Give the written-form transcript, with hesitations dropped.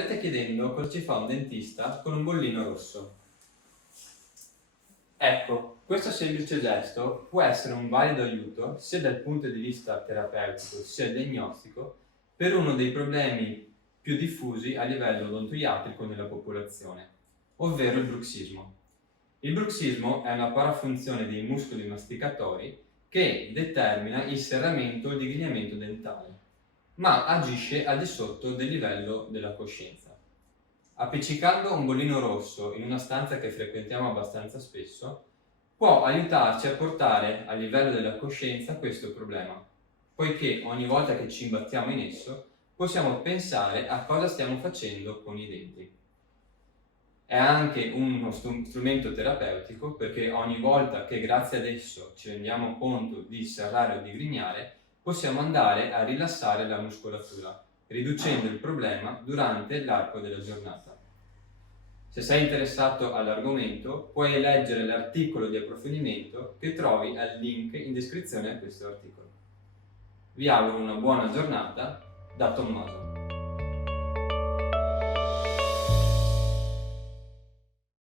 starete chiedendo cosa ci fa un dentista con un bollino rosso. Ecco, questo semplice gesto può essere un valido aiuto sia dal punto di vista terapeutico sia diagnostico per uno dei problemi più diffusi a livello odontoiatrico nella popolazione, ovvero il bruxismo. Il bruxismo è una parafunzione dei muscoli masticatori che determina il serramento o il digrignamento dentale, ma agisce al di sotto del livello della coscienza. Appiccicando un bollino rosso in una stanza che frequentiamo abbastanza spesso può aiutarci a portare a livello della coscienza questo problema, poiché ogni volta che ci imbattiamo in esso possiamo pensare a cosa stiamo facendo con i denti. È anche uno strumento terapeutico perché ogni volta che grazie ad esso ci rendiamo conto di serrare o di digrignare, possiamo andare a rilassare la muscolatura, riducendo il problema durante l'arco della giornata. Se sei interessato all'argomento, puoi leggere l'articolo di approfondimento che trovi al link in descrizione a questo articolo. Vi auguro una buona giornata da Tommaso.